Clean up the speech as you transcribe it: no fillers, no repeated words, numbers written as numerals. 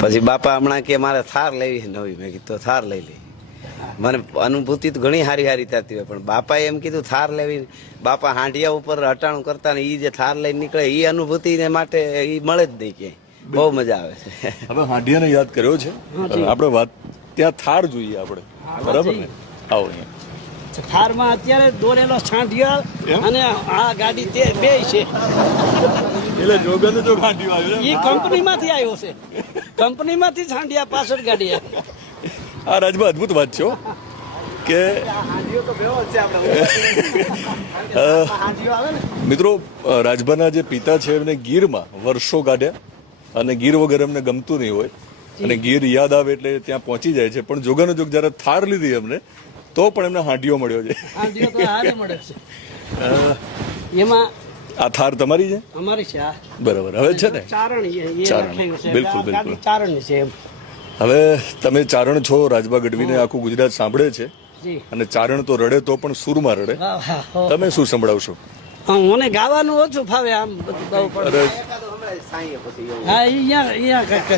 પછી બાપા હમણાં કે મારે થાર લેવી નવી. મેં કીધું થાર લઈ લે. મને અનુભૂતિ તો ઘણી સારી સારી થતી હોય, પણ બાપાએ એમ કીધું થાર લેવી. બાપા હાંડિયા ઉપર અટાણું કરતા ને એ જે થાર લઈને નીકળે એ અનુભૂતિ માટે એ મળે જ નહીં ક્યાંય. બહુ મજા આવે છે. હવે હાંડિયાને યાદ કર્યો છે, આપણે વાત ત્યાં થાર જોઈએ આપણે, બરાબર ને? આવો અહીંયા થારમાં અત્યારે દોરેલો છાંઢિયો અને આ ગાડી તે બે છે. એટલે જોગન જો હાંડિયો આવ્યો એ કંપનીમાંથી આવ્યો છે. કંપનીમાંથી છાંઢિયા પાછળ ગાડી આવી. આ રાજમાં અદ્ભુત વાત છે હો, કે મિત્રો રાજભાના જે પિતા છે એમને ગીરમાં વર્ષો કાઢ્યા અને ગીર વગર એમને ગમતું નહીં હોય અને ગીર યાદ આવે એટલે ત્યાં પહોંચી જાય છે. પણ જોગાનો જોગ જ્યારે થાર લીધી એમને તો પણ એમને હાંડિયો મળ્યો છે. હાંડિયો તો હારે મળે છે. એમાં આ થાર તમારી છે? અમારી છે. આ બરાબર. હવે છે ને ચારણ ચારણ. બિલકુલ, બિલકુલ. ગાડી ચારણની છે એમ. હવે તમે ચારણ છો, રાજભા ગઢવીને આખું ગુજરાત સાંભળે છે જી. અને ચારણ તો રડે તો પણ સૂરમાં રડે. વાહ, વાહ, હો. તમે શું સંભળાવશો? મને ગાવાનું ઓછું ફાવે આમ બધું બહુ. અરે હા, અહીંયા કંઈક